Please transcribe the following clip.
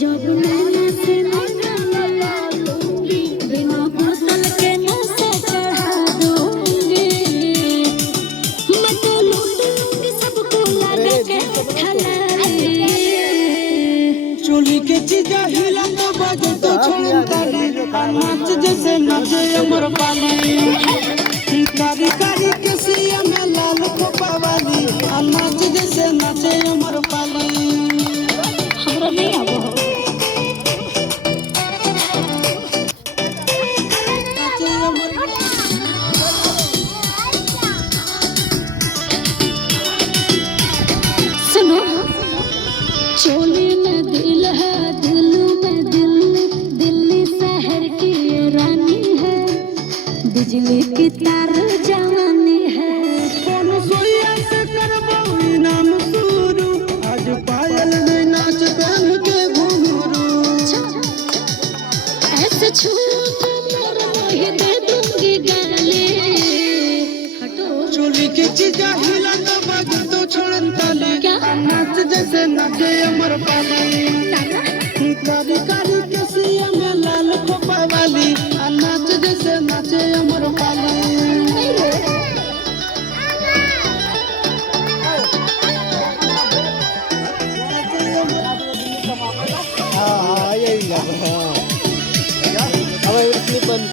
जब नैना से नैना लगा लूंगी, बिना फसल के नशे चढ़ा दूंगी। मैं तो लूट लूंगी सबको लगा के ठलाली। चोली के चीजा हिला तो बाजे तो छोड़न ताली, नाच जैसे नाचे अमर पाली। कारी कारी के सिया में लाल खोपा वाली, नाच जैसे नाचे अमर पाली। हमरा नहीं आबो हो। नाचे अमर सुनो, चोली में दिल है, दिल में दिल्ली, दिल्ली शहर की ये रानी है, बिजली की तार जवानी है। कौन सोया से करबो इनाम शुरू, आज पायल में नाच पहन के घुंघरू। ऐसे छू तो मोर मोहि दे दूंगी गाली। हटो। चोली के चीजा हिला तो बाजे तो छोड़न ताली, क्या? नाच जैसे नाचे अमर पाली।